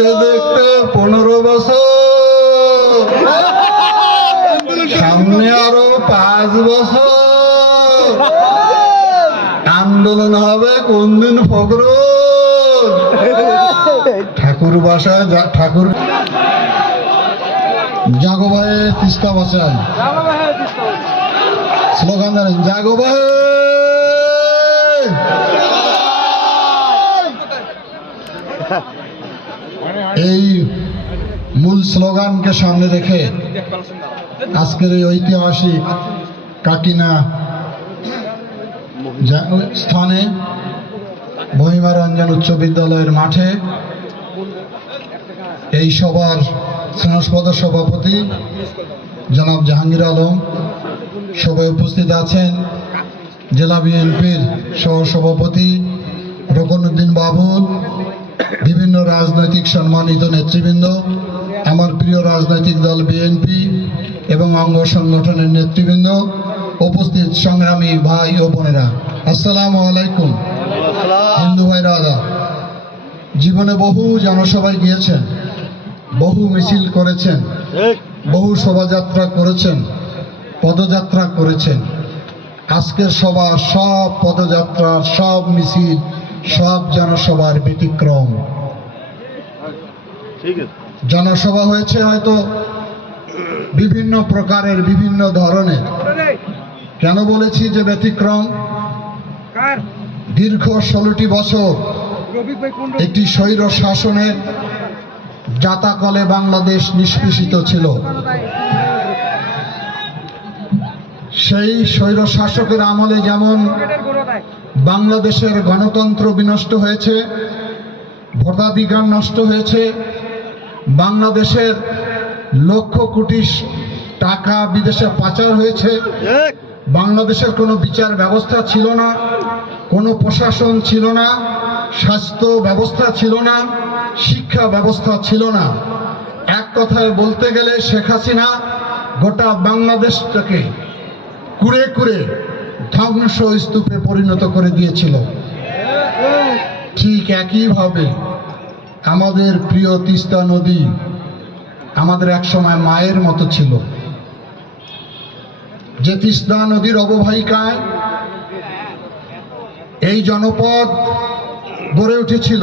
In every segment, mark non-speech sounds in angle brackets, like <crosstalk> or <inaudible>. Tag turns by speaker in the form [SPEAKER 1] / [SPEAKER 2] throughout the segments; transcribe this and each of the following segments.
[SPEAKER 1] দেখতে দেখতে পনেরো বছর। সামনে আরও পাঁচ বছর। আন্দোলন হবে কোন দিন ফখর ঠাকুর বাসায় যা- ঠাকুর জাগো ভাই, তিস্তা বাসায়। স্লোগান জানেন, জাগো ভাই! <laughs> এই মূল স্লোগানকে সামনে রেখে আজকের এই ঐতিহাসিক কাকিনা স্থানে মহিমা রঞ্জন উচ্চ বিদ্যালয়ের মাঠে এই সভার স্নেহস্পদ সভাপতি জনাব জাহাঙ্গীর আলম সবাই উপস্থিত আছেন জেলা বিএনপির সহসভাপতি রকনুদ্দিন বাবুল বিভিন্ন রাজনৈতিক সম্মানিত নেতৃবৃন্দ, আমার প্রিয় রাজনৈতিক দল বিএনপি এবং অঙ্গ সংগঠনের নেতৃবৃন্দ, উপস্থিত সংগ্রামী ভাই ও বোনেরা। আসসালামু আলাইকুম। হিন্দু ভাই দাদা জীবনে বহু জনসভায় গিয়েছেন, বহু মিছিল করেছেন, বহু শোভাযাত্রা করেছেন, পদযাত্রা করেছেন। আজকের সভা সব পদযাত্রা, সব মিছিল সব জনসভার ব্যতিক্রম। জনসভা হয়েছে হয়তো বিভিন্ন প্রকারের বিভিন্ন ধরনের। কেন বলেছি যে ব্যতিক্রম? দীর্ঘ ষোলোটি বছর একটি স্বৈর শাসনের জাতাকলে বাংলাদেশ নিষ্পেষিত ছিল। সেই স্বৈর শাসকের আমলে যেমন বাংলাদেশের গণতন্ত্র বিনষ্ট হয়েছে ভোটাধিকার নষ্ট হয়েছে বাংলাদেশের লক্ষ কোটি টাকা বিদেশে পাচার হয়েছে বাংলাদেশের কোনো বিচার ব্যবস্থা ছিল না কোনো প্রশাসন ছিল না স্বাস্থ্য ব্যবস্থা ছিল না শিক্ষা ব্যবস্থা ছিল না। এক কথায় বলতে গেলে শেখ হাসিনা গোটা বাংলাদেশটাকে কুড়ে কুড়ে ধ্বংস স্তূপে পরিণত করে দিয়েছিল। ঠিক একইভাবে আমাদের প্রিয় তিস্তা নদী আমাদের এক সময় মায়ের মতো ছিল। যে তিস্তা নদীর অববাহিকায় এই জনপদ গড়ে উঠেছিল,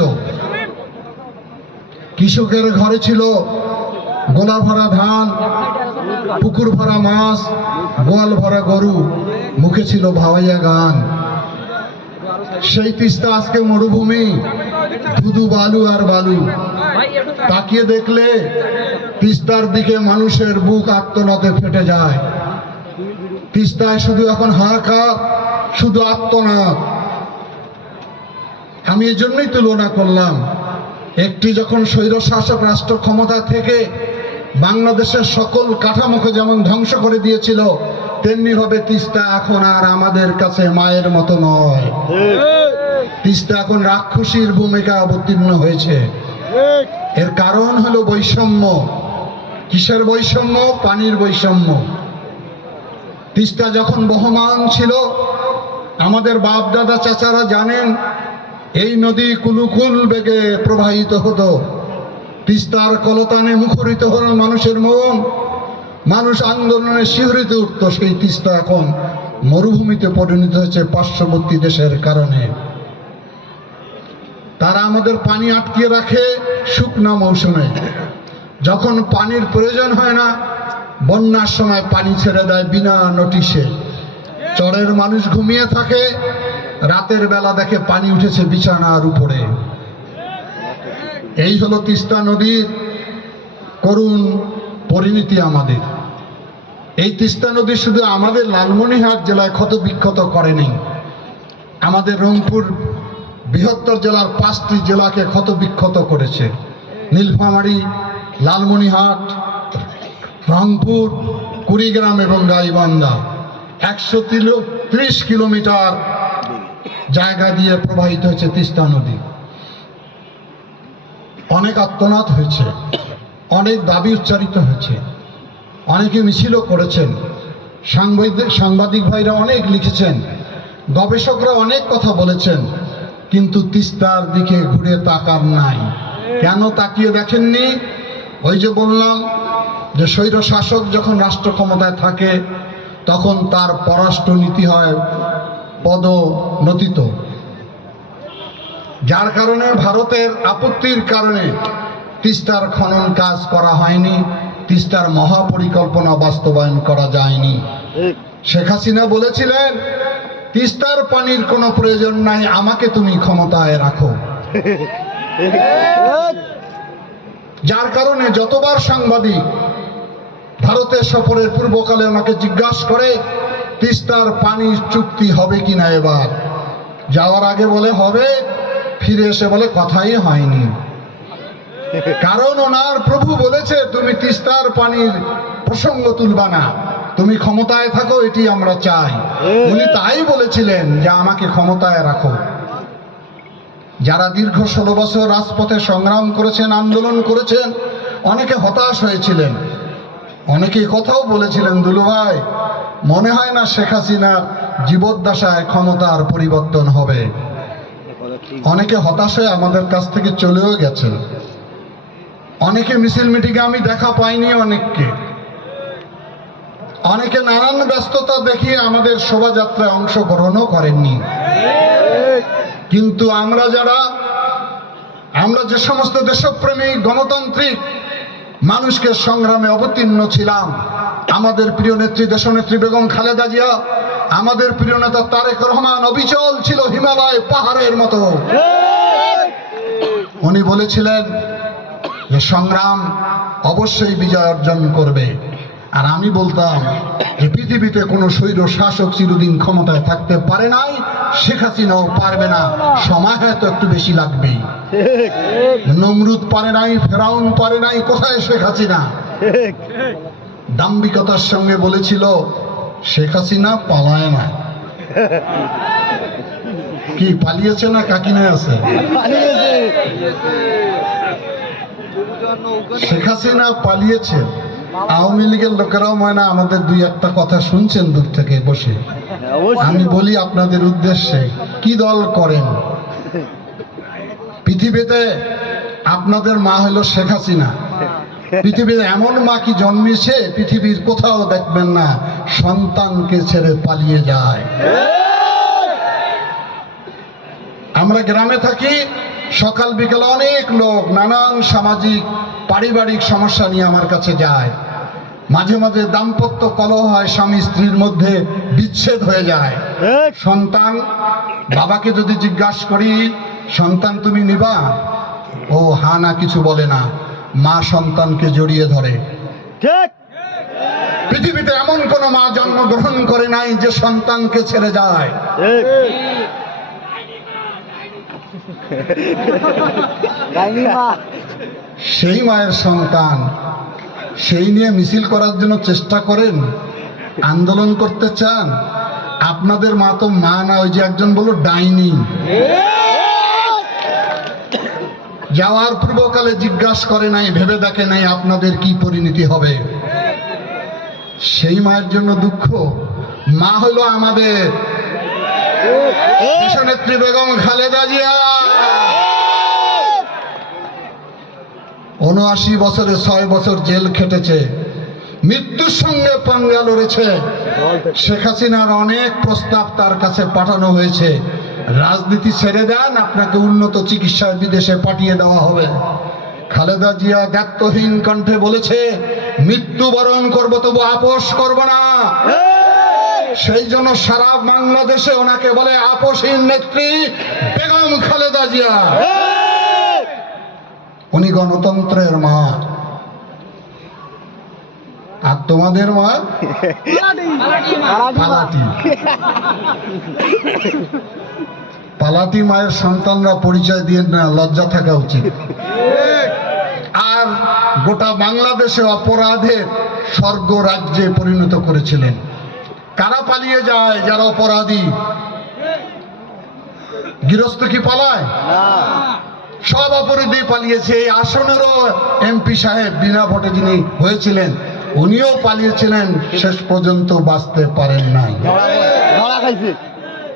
[SPEAKER 1] কৃষকের ঘরে ছিল গোলা ভরা ধান পুকুর ভরা মাছ গোয়াল ভরা গরু। মুখে ছিল ভাওয়াইয়া গান। সেই তিস্তা আজকে মরুভূমি, ধুধু বালু আর বালু। তাকিয়ে দেখলে তিস্তার দিকে মানুষের বুক আত্মনাতে ফেটে যায়। তিস্তায় শুধু এখন হাহাকার শুধু আত্মনাদ। আমি এই জন্যই তুলনা করলাম, একটি যখন স্বৈরশাসক রাষ্ট্র ক্ষমতা থেকে বাংলাদেশের সকল কাঠামোকে যেমন ধ্বংস করে দিয়েছিল তেমনি ভাবে তিস্তা এখন আর আমাদের কাছে মায়ের মতো নয়। তিস্তা এখন রাক্ষসীর ভূমিকা অবতীর্ণ হয়েছে। এর কারণ হলো বৈষম্য। কিসের বৈষম্য? পানির বৈষম্য। তিস্তা যখন বহমান ছিল, আমাদের বাপ দাদা চাচারা জানেন, এই নদী কুলুকুল বেগে প্রবাহিত হতো। তিস্তার কলতানে মুখরিত হলো মানুষের মন। মানুষ আন্দোলনে শিহরিত উঠত, সেই তিস্তা এখন মরুভূমিতে পরিণত হয়েছে পার্শ্ববর্তী দেশের কারণে। তারা আমাদের পানি আটকিয়ে রাখে শুকনা মৌসুমে। যখন পানির প্রয়োজন হয় না, বন্যার সময় পানি ছেড়ে দেয় বিনা নোটিশে। চরের মানুষ ঘুমিয়ে থাকে, রাতের বেলা দেখে পানি উঠেছে বিছানার উপরে। এই হলো তিস্তা নদীর করুণ পরিণতি আমাদের। এই তিস্তা নদী শুধু আমাদের লালমনিরহাট জেলায় ক্ষত বিক্ষত করেনি। আমাদের রংপুর বৃহত্তর জেলার পাঁচটি জেলাকে ক্ষত বিক্ষত করেছে। নীলফামারী, লালমনিরহাট, রংপুর, কুড়িগ্রাম এবং গাইবান্ধা। একশো ত্রিশ কিলোমিটার জায়গা দিয়ে প্রবাহিত হয়েছে তিস্তা নদী। অনেক আত্মনাদ হয়েছে। অনেক দাবি উচ্চারিত হয়েছে। অনেকে মিছিলও করেছেন। সাংবাদিক সাংবাদিক ভাইরা অনেক লিখেছেন। গবেষকরা অনেক কথা বলেছেন, কিন্তু তিস্তার দিকে ঘুরে তাকার নাই। কেন তাকিয়ে দেখেননি? ওই যে বললাম যে স্বৈর শাসক যখন রাষ্ট্র ক্ষমতায় থাকে, তখন তার পররাষ্ট্র নীতি হয় পদনতিত যার কারণে ভারতের আপত্তির কারণে তিস্তার খনন কাজ করা হয়নি। তিস্তার মহাপরিকল্পনা বাস্তবায়ন করা যায়নি। শেখ হাসিনা বলেছিলেন তিস্তার পানির কোনো প্রয়োজন নাই আমাকে তুমি ক্ষমতায় রাখো। যার কারণে যতবার সাংবাদিক ভারতের সফরের পূর্বকালে ওনাকে জিজ্ঞাসা করে তিস্তার পানির চুক্তি হবে কিনা এবার? যাওয়ার আগে বলে হবে। ফিরে এসে বলে কথাই হয়নি। কারণ ওনার প্রভু বলেছে, তুমি তিস্তার পানির প্রসঙ্গ তুলবা না তুমি ক্ষমতায় থাকো, এটি আমরা চাই। উনি তাই বলেছিলেন যে, আমাকে ক্ষমতায় রাখো। যারা দীর্ঘ ষোলো বছর রাজপথে সংগ্রাম করেছেন, আন্দোলন করেছেন, অনেকে হতাশ হয়েছিলেন। অনেকে কথাও বলেছিলেন, দুলু ভাই, মনে হয় না শেখ হাসিনার জীবদ্দশায় ক্ষমতার পরিবর্তন হবে। অনেকে হতাশ হয়ে আমাদের কাছ থেকে চলেও গেছেন। অনেকে মিছিল মিটিংয়ে আমি দেখা পাইনি অনেককে। অনেকে নানান ব্যস্ততা দেখিয়ে আমাদের শোভাযাত্রায় অংশগ্রহণও করেননি। কিন্তু আমরা যারা, আমরা যে সমস্ত দেশপ্রেমী, গণতান্ত্রিক মানুষকে সংগ্রামে অবতীর্ণ ছিলাম, আমাদের প্রিয় নেত্রী, দেশনেত্রী বেগম খালেদা জিয়া, আমাদের প্রিয় নেতা তারেক রহমান অবিচল ছিল হিমালয় পাহাড়ের মতো। উনি বলেছিলেন যে সংগ্রাম অবশ্যই বিজয় অর্জন করবে। আর আমি বলতাম যে পৃথিবীতে কোনো স্বৈর শাসক চিরদিন ক্ষমতায় থাকতে পারে নাই, শেখ হাসিনাও পারবে না, সময় হয়তো একটু বেশি লাগবেই। নমরুদ পারে নাই, ফেরাউন পারে নাই, কোথায় শেখ হাসিনা? দাম্ভিকতার সঙ্গে বলেছিল, শেখ হাসিনা পালায় না। কি, পালিয়েছে না? কাকিনায় আছে? শেখ হাসিনা পালিয়েছে আওয়ামী লীগের লোকেরাও মনে আমাদের দুই একটা কথা শুনছেন দূর থেকে বসে। আমি বলি আপনাদের উদ্দেশ্যে, কি দল করেন? পৃথিবীতে আপনাদের মা হলো শেখ হাসিনা। পৃথিবীর এমন মা কি জন্মেছে, পৃথিবীর কোথাও দেখবেন না, সন্তানকে ছেড়ে পালিয়ে যায়। আমরা গ্রামে থাকি, সকাল বিকাল অনেক লোক, নানান সামাজিক পারিবারিক সমস্যা নিয়ে আমার কাছে যায়। মাঝে মাঝে দাম্পত্য কলহ হয় স্বামী স্ত্রীর মধ্যে বিচ্ছেদ হয়ে যায়। সন্তান বাবাকে যদি জিজ্ঞাসা করি সন্তান তুমি নিবা? ও হা না কিছু বলে না। মা সন্তানকে জড়িয়ে ধরে।
[SPEAKER 2] ঠিক।
[SPEAKER 1] পৃথিবীতে এমন কোন মা জন্মগ্রহণ করে নাই যে সন্তানকে ছেড়ে যায়। সেই মায়ের সন্তান, সেই নিয়ে মিছিল করার জন্য চেষ্টা করেন, আন্দোলন করতে চান। আপনাদের মা তো মা না, ওই যে একজন বলল, ডাইনি। যাওয়ার পূর্বকালে জিজ্ঞাসা করে নাই, ভেবে দেখে নাই আপনাদের কি পরিণতি হবে। সেই মায়ের জন্য দুঃখ, মা হলো আমাদের। দেশনেত্রী বেগম খালেদা জিয়া। উনআশি বছরে ছয় বছর জেল খেটেছে। মৃত্যুর সঙ্গে পাঙ্গা লড়েছে। শেখ হাসিনার অনেক প্রস্তাব তার কাছে পাঠানো হয়েছে। রাজনীতি ছেড়ে দেন, আপনাকে উন্নত চিকিৎসায় বিদেশে পাঠিয়ে দেওয়া হবে। খালেদা জিয়া দায়িত্বহীন কণ্ঠে বলেছে, মৃত্যুবরণ করব, তবু আপোষ করব না। সেই জন্য সারা বাংলাদেশে ওনাকে বলে, আপোষহীন নেত্রী বেগম খালেদা জিয়া। উনি গণতন্ত্রের মা। আর তোমাদের মা? পালাটি পালাটি। মায়ের সন্তানরা পরিচয় দিয়ে না লজ্জা থাকা উচিত। আর গোটা বাংলাদেশে অপরাধের স্বর্গ রাজ্যে পরিণত করেছিলেন। কারা পালিয়ে যায় যারা অপরাধী? গৃহস্থ কি পালায়? সব অপরাধী পালিয়েছে এই আসনেরও এমপি সাহেব বিনা ভোটে যিনি হয়েছিলেন, উনিও পালিয়েছিলেন, শেষ পর্যন্ত বাঁচতে পারেন নাই।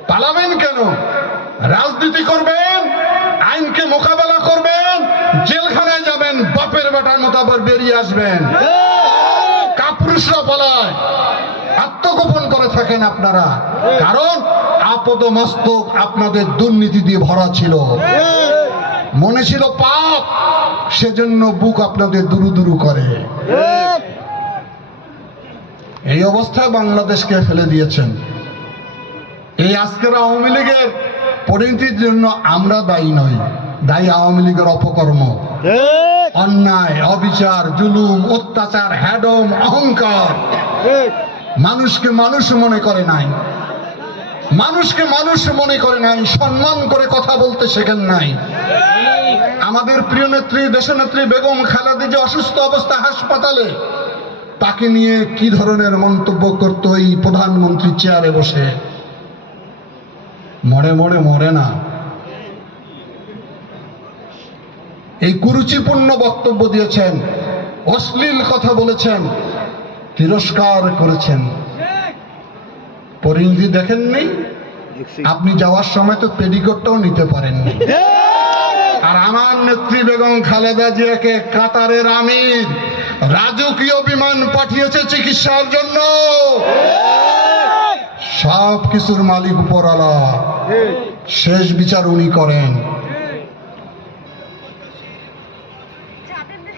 [SPEAKER 1] পালাবেন কেন? রাজনীতি করবেন, আইনকে মোকাবেলা করবেন, জেলখানায় যাবেন, বাপের বেটার মতো আবার বেরিয়ে আসবেন। কাপুরুষরা বলায় আত্মগোপন করে থাকেন আপনারা। কারণ আপদ মস্তক আপনাদের দুর্নীতি দিয়ে ভরা ছিল। মনে ছিল পাপ। সেজন্য বুক আপনাদের দুরু দুরু করে। এই অবস্থায় বাংলাদেশকে ফেলে দিয়েছেন। এই আজকের আওয়ামী লীগের পরিণতির জন্য আমরা দায়ী নই। দায়ী আওয়ামী লীগের অপকর্ম। অন্যায়, অবিচার, জুলুম, অত্যাচার, হ্যাডম, অহংকার। মানুষকে মানুষ মনে করে নাই। মানুষকে মানুষ মনে করে নাই, সম্মান করে কথা বলতে শেখেন নাই। আমাদের প্রিয় নেত্রী, দেশনেত্রী বেগম খালেদা যে অসুস্থ অবস্থা হাসপাতালে, তাকে নিয়ে কি ধরনের মন্তব্য করতো এই প্রধানমন্ত্রী চেয়ারে বসে? মরে মরে মরে না। এই কুরুচিপূর্ণ বক্তব্য দিয়েছেন, অশ্লীল কথা বলেছেন, তিরস্কার করেছেন। পরিণতি দেখেননি আপনি যাওয়ার সময় তো পেডিকোটটাও নিতে পারেননি। <laughs> আর আমার নেত্রী বেগম খালেদা জিয়াকে কাতারের আমির রাজকীয় বিমান পাঠিয়েছে চিকিৎসার জন্য। সব কিছুর মালিক উপরালা শেষ বিচার উনি করেন।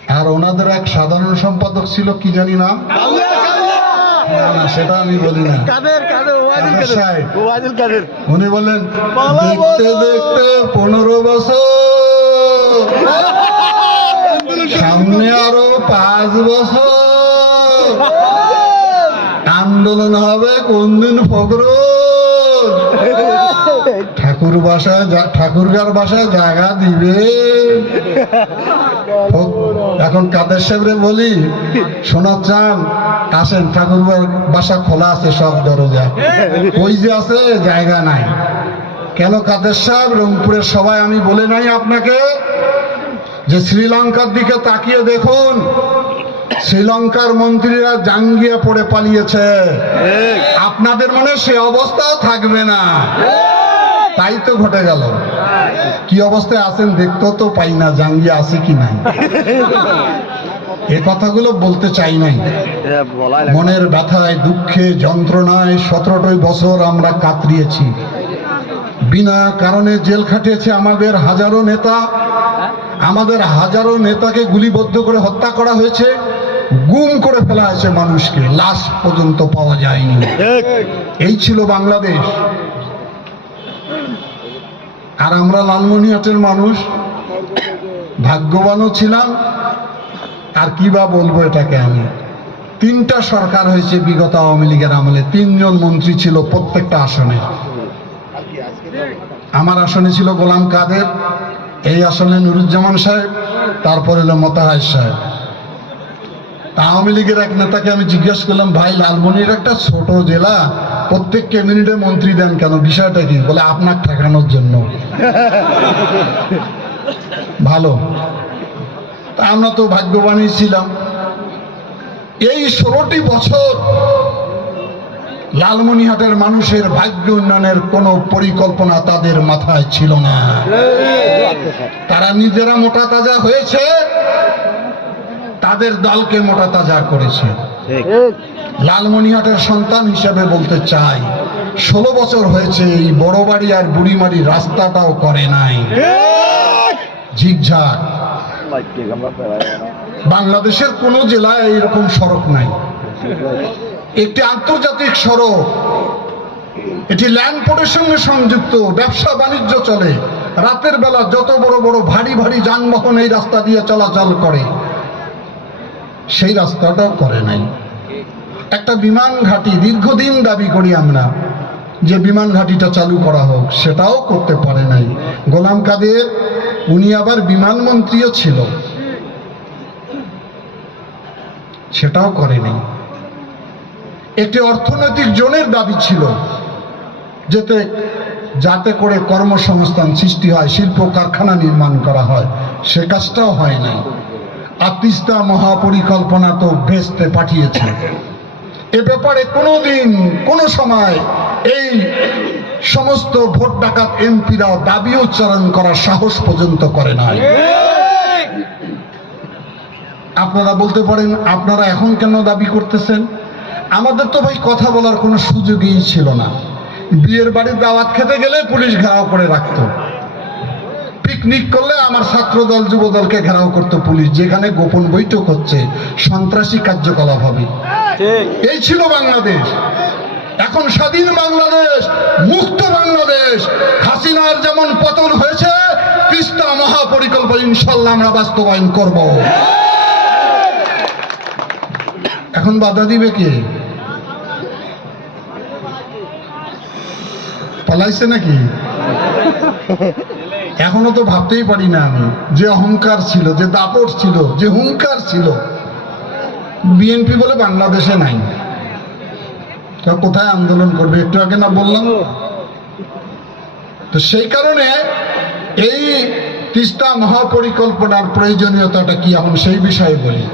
[SPEAKER 1] আর ওনাদের এক সাধারণ সম্পাদক ছিল কি জানি না না, না, সেটা আমি বলি না।
[SPEAKER 2] কাদের কাদের ওয়াজিল
[SPEAKER 1] কাদের?
[SPEAKER 2] কাদের ওয়াজিল কাদের?
[SPEAKER 1] উনি বললেন দেখতে দেখতে পনেরো বছর। সামনে আরও পাঁচ বছর। আন্দোলন হবে কোন দিন ফখরুল ঠাকুর বাসায় ঠাকুরগার বাসায় জায়গা দিবে। এখন কাদের সাহেবরে বলি? শোনা চান আসেন ঠাকুর বাসা খোলা আছে সব দরজা। ওই যে আছে, জায়গা নাই। কেন কাদের সাহেব? রংপুরের সবাই, আমি বলে নাই আপনাকে যে শ্রীলঙ্কার দিকে তাকিয়ে দেখুন। শ্রীলঙ্কার মন্ত্রীরা জাঙ্গিয়া পড়ে পালিয়েছে। আপনাদের মনে সে অবস্থাও থাকবে না। তাই তো ঘটে গেল। কি অবস্থায় আছেন দেখতেও তো পাই না জাঙ্গিয়া আছে কি নাই। এ কথাগুলো বলতে চাই নাই। মনের ব্যথায় দুঃখে যন্ত্রণায় সতেরোটি বছর আমরা কাতরিয়েছি বিনা কারণে জেল খাটিয়েছে আমাদের হাজারো নেতা। আমাদের হাজারো নেতাকে গুলিবদ্ধ করে হত্যা করা হয়েছে। গুম করে ফেলা হয়েছে মানুষকে। লাশ পর্যন্ত পাওয়া যায়নি। এই ছিল বাংলাদেশ। আর আমরা লালমনিহাটের মানুষ, ভাগ্যবানও ছিলাম, আর কি বা বলব এটাকে আমি? তিনটা সরকার হয়েছে বিগত আওয়ামী লীগের আমলে, তিনজন মন্ত্রী ছিল প্রত্যেকটা আসনে। আমার আসনে ছিল গোলাম কাদের, এই আসনে নুরুজ্জামান সাহেব, তারপরে হলো মোতাহার সাহেব। তা আওয়ামী লীগের এক নেতাকে আমি জিজ্ঞেস করলাম, ভাই লালমনির একটা ছোট জেলা প্রত্যেক ক্যাবিনেটে মন্ত্রী দেন কেন? বিষয়টা কি? বলে, আপনার ঠেকানোর জন্য। ভালো। আমরা তো ভাগ্যবানই ছিলাম। এই ষোলোটি বছর লালমনিহাটের মানুষের ভাগ্য উন্নয়নের কোনো পরিকল্পনা তাদের মাথায় ছিল না। তারা নিজেরা মোটা তাজা হয়েছে, তাদের দলকে মোটা তাজা করেছে। লালমনিহাটের সন্তান হিসেবে বলতে চাই, ষোলো বছর হয়েছে এই বড় বাড়ি আর বুড়িমারি রাস্তাটাও করে নাই। ঝিকঝাক। বাংলাদেশের কোনো জেলায় এইরকম সড়ক নাই। একটি আন্তর্জাতিক সড়ক, এটি ল্যান্ড পোর্টের সঙ্গে সংযুক্ত, ব্যবসা বাণিজ্য চলে। রাতের বেলা যত বড় বড় ভারী ভারী যানবাহন এই রাস্তা দিয়ে চলাচল করে, সেই রাস্তাটাও করে নাই। একটা বিমান ঘাঁটি দীর্ঘদিন দাবি করি আমরা যে বিমান ঘাঁটিটা চালু করা হোক, সেটাও করতে পারে নাই। গোলাম কাদের, উনি আবার বিমানমন্ত্রীও ছিল। সেটাও করেনি একটি অর্থনৈতিক জোনের দাবি ছিল, যেতে, যাতে করে কর্মসংস্থান সৃষ্টি হয়, শিল্প কারখানা নির্মাণ করা হয়, সে কাজটাও হয় নাই আর তিস্তা মহাপরিকল্পনা তো ভেস্তে পাঠিয়েছে। এ ব্যাপারে কোনোদিন, কোনো সময় এই সমস্ত ভোট ডাকাত এমপিরাও দাবি উচ্চারণ করার সাহস পর্যন্ত করে নাই। আপনারা বলতে পারেন, আপনারা এখন কেন দাবি করতেছেন? আমাদের তো ভাই কথা বলার কোনো সুযোগই ছিল না। বিয়ের বাড়ির দাওয়াত খেতে গেলে পুলিশ ঘেরাও করে রাখতো। পিকনিক করলে আমার ছাত্র দল যুব দলকে ঘেরাও করতো পুলিশ যেখানে গোপন বৈঠক হচ্ছে সন্ত্রাসী কার্যকলাপ হবে। এই ছিল বাংলাদেশ। এখন স্বাধীন বাংলাদেশ মুক্ত বাংলাদেশ হাসিনার যেমন পতন হয়েছে তিস্তা মহাপরিকল্পনা ইনশাল্লাহ আমরা বাস্তবায়ন করব। এখন বাধা দিবে কে? পালাইছে নাকি? এখনও তো ভাবতেই পারি না আমি, যে অহংকার ছিল, যে দাপট ছিল, যে হুঙ্কার ছিল, বিএনপি বলে বাংলাদেশে নাই। কোথায় আন্দোলন করবে? একটু আগে না বললাম? তো সেই কারণে এই তিস্তা মহাপরিকল্পনার প্রয়োজনীয়তাটা কি? এখন সেই বিষয়ে বলি।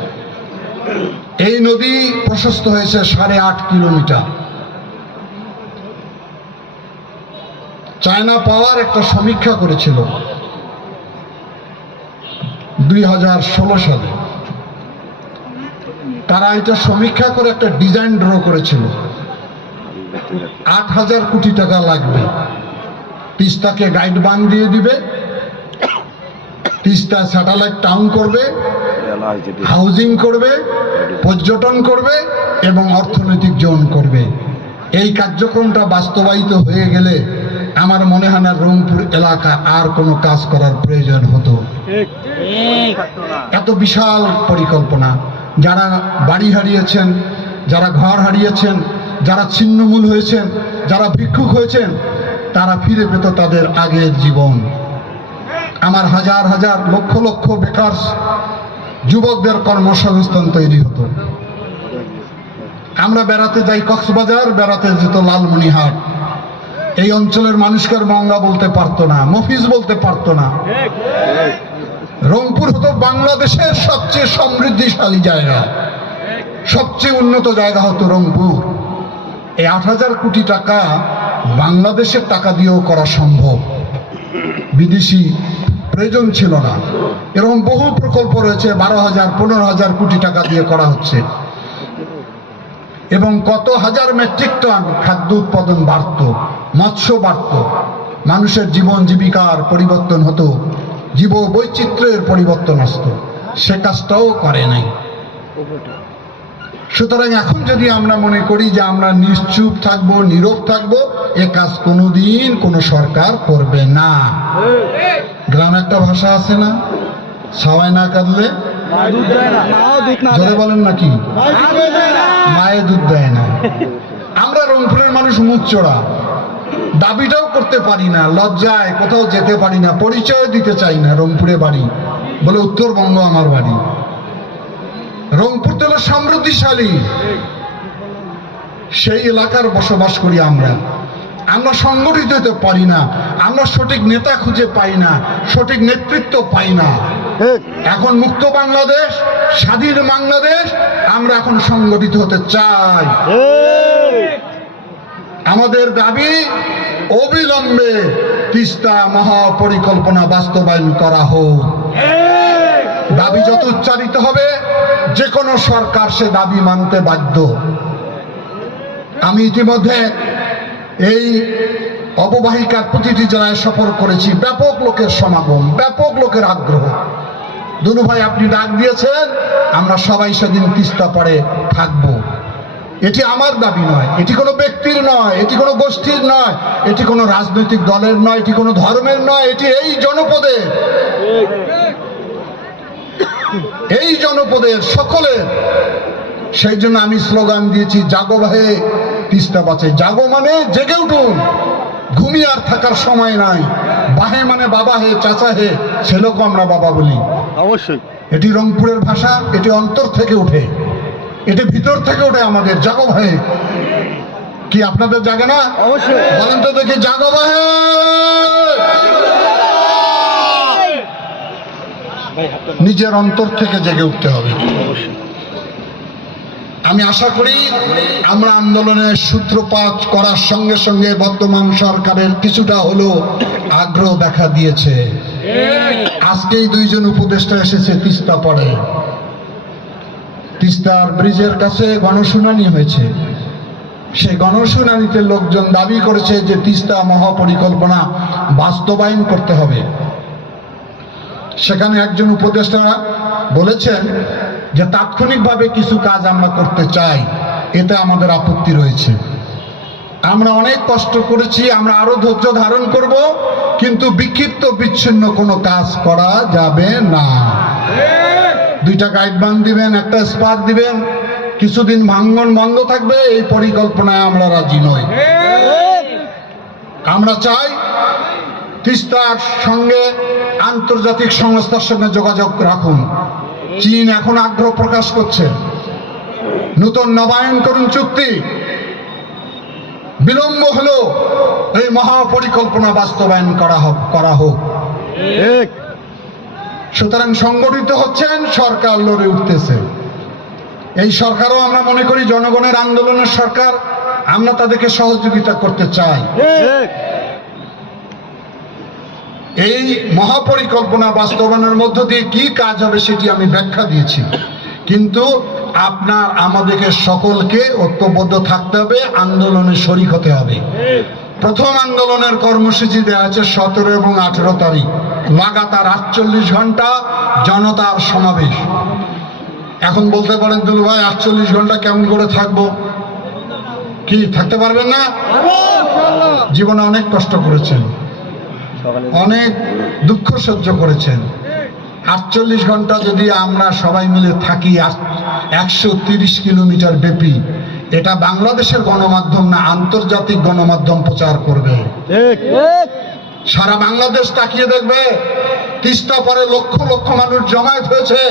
[SPEAKER 1] এই নদী প্রশস্ত হয়েছে সাড়ে আট কিলোমিটার। চায়না পাওয়ার একটা সমীক্ষা করেছিল। দুই হাজার ষোলো সালে। তারা এটা সমীক্ষা করে একটা ডিজাইন ড্র করেছিল। আট হাজার কোটি টাকা লাগবে। তিস্তাকে গাইড বান দিয়ে দিবে। তিস্তা স্যাটেলাইট টাউন করবে, হাউজিং করবে, পর্যটন করবে এবং অর্থনৈতিক জোন করবে। এই কার্যক্রমটা বাস্তবায়িত হয়ে গেলে আমার মনে হয় না রংপুর এলাকা আর কোনো কাজ করার প্রয়োজন হতো। এত বিশাল পরিকল্পনা। যারা বাড়ি হারিয়েছেন যারা ঘর হারিয়েছেন যারা ছিন্নমূল হয়েছেন যারা ভিক্ষুক হয়েছেন তারা ফিরে পেত তাদের আগের জীবন। আমার হাজার হাজার লক্ষ লক্ষ বেকার যুবকদের কর্মসংস্থান তৈরি হতো। আমরা বেড়াতে যাই কক্সবাজার বেড়াতে যেত লালমনিহাট। এই অঞ্চলের মানুষকে আর মঙ্গা বলতে পারতো না, মফিজ বলতে পারতো না। রংপুর হতো বাংলাদেশের সবচেয়ে সমৃদ্ধিশালী জায়গা। সবচেয়ে উন্নত জায়গা হতো রংপুর। এই আট হাজার কোটি টাকা বাংলাদেশের টাকা দিয়েও করা সম্ভব। বিদেশি প্রয়োজন ছিল না। এরকম বহু প্রকল্প রয়েছে, বারো হাজার, পনেরো হাজার কোটি টাকা দিয়ে করা হচ্ছে। এবং কত হাজার মেট্রিক টন খাদ্য উৎপাদন বাড়ত মৎস্য বাড়ত। মানুষের জীবন জীবিকার পরিবর্তন হতো জীব বৈচিত্র্যের পরিবর্তন আসতো। সে কাজটাও করে নাই। সুতরাং এখন যদি আমরা মনে করি যে আমরা নিশ্চুপ থাকব নীরব থাকব এ কাজ কোনোদিন কোনো সরকার করবে না। গ্রামে একটা ভাষা আছে না? সবাই না কাঁদলে
[SPEAKER 2] দুধ দেয় না। মাও দুধ না
[SPEAKER 1] জোরে বলেন নাকি মায়ে দুধ দেয় না। আমরা রংপুরের মানুষ মুখ চড়া দাবিটাও করতে পারি না লজ্জায় কোথাও যেতে পারি না পরিচয় দিতে চাই না রংপুরে বাড়ি বলে উত্তরবঙ্গ আমার বাড়ি। রংপুর তো সমৃদ্ধিশালী। সেই এলাকার বসবাস করি আমরা। আমরা সংগঠিত হতে পারি না। আমরা সঠিক নেতা খুঁজে পাই না সঠিক নেতৃত্ব পাই না। এখন মুক্ত বাংলাদেশ স্বাধীন বাংলাদেশ আমরা এখন সংগঠিত হতে চাই। আমাদের দাবি অবিলম্বে তিস্তা মহাপরিকল্পনা বাস্তবায়ন করা হোক। দাবি যত উচ্চারিত হবে যে কোনো সরকার সে দাবি মানতে বাধ্য। আমি ইতিমধ্যে এই অববাহিকার প্রতিটি জেলায় সফর করেছি। ব্যাপক লোকের সমাগম ব্যাপক লোকের আগ্রহ। দুনু ভাই, আপনি ডাক দিয়েছেন, আমরা সবাই সেদিন তিস্তা পারে থাকব। এটি আমার দাবি নয়, এটি কোনো ব্যক্তির নয়, এটি কোনো গোষ্ঠীর নয়, এটি কোনো রাজনৈতিক দলের নয়, এটি কোনো ধর্মের নয়, এটি এই জনপদের এই জনপদের সকলের। সেই জন্য আমি স্লোগান দিয়েছি, জাগো ভাই, তিস্তা বাঁচে। জাগো মানে জেগে উঠুন, ঘুমিয়ে আর থাকার সময় নাই। বাহে মানে বাবা হে চাচা হে ছেলেকে আমরা বাবা বলি।
[SPEAKER 2] অবশ্যই।
[SPEAKER 1] এটি রংপুরের ভাষা এটি অন্তর থেকে ওঠে। এটি ভিতর থেকে ওঠে আমাদের জাগো ভাই। কি আপনাদের জাগে না?
[SPEAKER 2] অবশ্যই।
[SPEAKER 1] বলেন তো দেখি জাগো ভাই! নিজের অন্তর থেকে জেগে উঠতে হবে। আমি আশা করি আমরা আন্দোলনের সূত্রপাত করার সঙ্গে সঙ্গে বর্তমান সরকারের কিছুটা হলো আগ্রহ দেখা দিয়েছে। আজকেই দুইজন উপদেষ্টা এসেছে তিস্তা পরে। তিস্তার ব্রিজের কাছে গণশুনানি হয়েছে। সেই গণশুনানিতে লোকজন দাবি করেছে যে তিস্তা মহাপরিকল্পনা বাস্তবায়ন করতে হবে। সেখানে একজন উপদেষ্টা বলেছেন যে তাৎক্ষণিকভাবে কিছু কাজ আমরা করতে চাই, এতে আমাদের আপত্তি রয়েছে। আমরা অনেক কষ্ট করেছি, আমরা আরও ধৈর্য ধারণ করব, কিন্তু বিক্ষিপ্ত বিচ্ছিন্ন কোনো কাজ করা যাবে না। দুইটা গাইডবান দিবেন, একটা স্পার দিবেন, কিছুদিন ভাঙ্গন বন্ধ থাকবে, এই পরিকল্পনায় আমরা রাজি নই। আমরা চাই তিস্তার সঙ্গে আন্তর্জাতিক সংস্থার সঙ্গে যোগাযোগ রাখুন। চীন এখন আগ্রহ প্রকাশ করছে। নতুন নবায়ন করুন চুক্তি। বিলম্ব হলো এই মহাপরিকল্পনা বাস্তবায়ন করা হোক করা হোক। সুতরাং সংগঠিত হচ্ছেন সরকার লড়ে উঠতেছে। এই সরকারও আমরা মনে করি জনগণের আন্দোলনের সরকার। আমরা তাদেরকে সহযোগিতা করতে চাই। এই মহাপরিকল্পনা বাস্তবায়নের মধ্য দিয়ে কি কাজ হবে সেটি আমি ব্যাখ্যা দিয়েছি। কিন্তু আপনার আমাদেরকে সকলকে ঐক্যবদ্ধ থাকতে হবে আন্দোলনে শরিক হতে হবে। প্রথম আন্দোলনের কর্মসূচি দেওয়া আছে সতেরো এবং আঠেরো তারিখ। লাগাতার আটচল্লিশ ঘণ্টা জনতার সমাবেশ। এখন বলতে পারেন দুলু ভাই আটচল্লিশ ঘণ্টা কেমন করে থাকব? কি থাকতে পারবেন না? জীবনে অনেক কষ্ট করেছেন। অনেক দুঃখ সহ্য করেছেন। আটচল্লিশ ঘণ্টা যদি আমরা সবাই মিলে থাকি একশো তিরিশ কিলোমিটার ব্যাপী এটা বাংলাদেশের গণমাধ্যম না আন্তর্জাতিক গণমাধ্যম প্রচার করবে। সারা বাংলাদেশ তাকিয়ে দেখবে তিস্তা পরে লক্ষ লক্ষ মানুষ জমায়েত হয়েছে।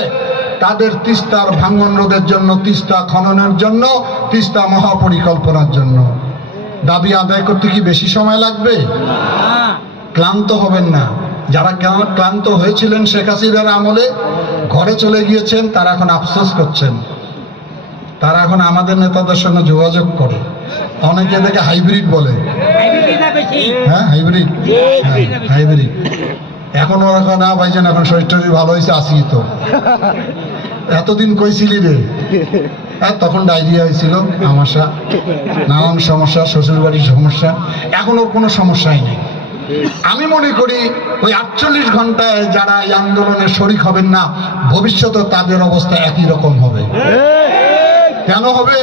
[SPEAKER 1] তাদের তিস্তার ভাঙ্গন রোধের জন্য তিস্তা খননের জন্য তিস্তা মহাপরিকল্পনার জন্য। দাবি আদায় করতে কি বেশি সময় লাগবে? ক্লান্ত হবেন না। যারা ক্লান্ত হয়েছিলেন শেখ হাসিনার আমলে ঘরে চলে গিয়েছেন তারা এখন আফসোস করছেন। তারা এখন আমাদের নেতাদের সঙ্গে যোগাযোগ করে। অনেকে দেখে হাইব্রিড বলে। হ্যাঁ হাইব্রিড? হাইব্রিড। এখন ওরা না ভাইজান এখন শরীর টরীর ভালো হয়েছে আসি তো। এতদিন কইছিলি রে। হ্যাঁ তখন ডায়রিয়া হয়েছিল আমাশা নানান সমস্যা শ্বশুর বাড়ির সমস্যা। এখন ওর কোনো সমস্যাই নেই। আমি মনে করি ওই আটচল্লিশ ঘন্টায় যারা এই আন্দোলনে শরিক হবেন না ভবিষ্যতে তাদের অবস্থা একই রকম হবে। কেন হবে?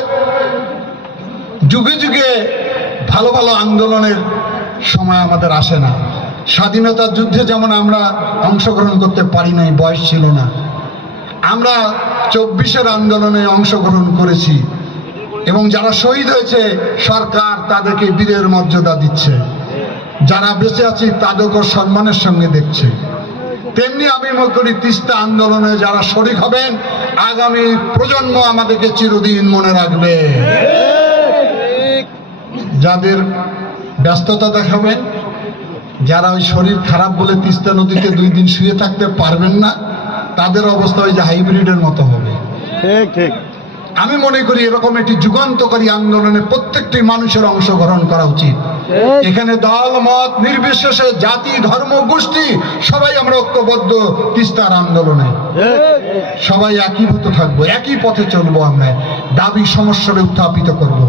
[SPEAKER 1] যুগে যুগে ভালো ভালো আন্দোলনের সময় আমাদের আসে না। স্বাধীনতার যুদ্ধে যেমন আমরা অংশগ্রহণ করতে পারি নাই, বয়স ছিল না। আমরা চব্বিশের আন্দোলনে অংশগ্রহণ করেছি এবং যারা শহীদ হয়েছে, সরকার তাদেরকে বীরের মর্যাদা দিচ্ছে। যারা বেঁচে আছি তাদেরকেও সম্মানের সঙ্গে দেখছে। তেমনি আমি মনে করি তিস্তা আন্দোলনে যারা শরিক হবেন, আগামী প্রজন্ম আমাদেরকে চিরদিন মনে রাখবে। যাদের ব্যস্ততা দেখাবেন, যারা ওই শরীর খারাপ বলে তিস্তা নদীতে দুই দিন শুয়ে থাকতে পারবেন না, তাদের অবস্থা ওই যে হাইব্রিডের মতো হবে।
[SPEAKER 2] ঠিক ঠিক।
[SPEAKER 1] আমি মনে করি এরকম একটি যুগান্তকারী আন্দোলনে প্রত্যেকটি মানুষের অংশগ্রহণ করা উচিত। এখানে দল মত নির্বিশেষে জাতি ধর্ম গোষ্ঠী সবাই আমরা ঐক্যবদ্ধ তিস্তার আন্দোলনে। সবাই একীভূত থাকব একই পথে চলবো আমরা। দাবি সমস্যার উত্থাপিত করব।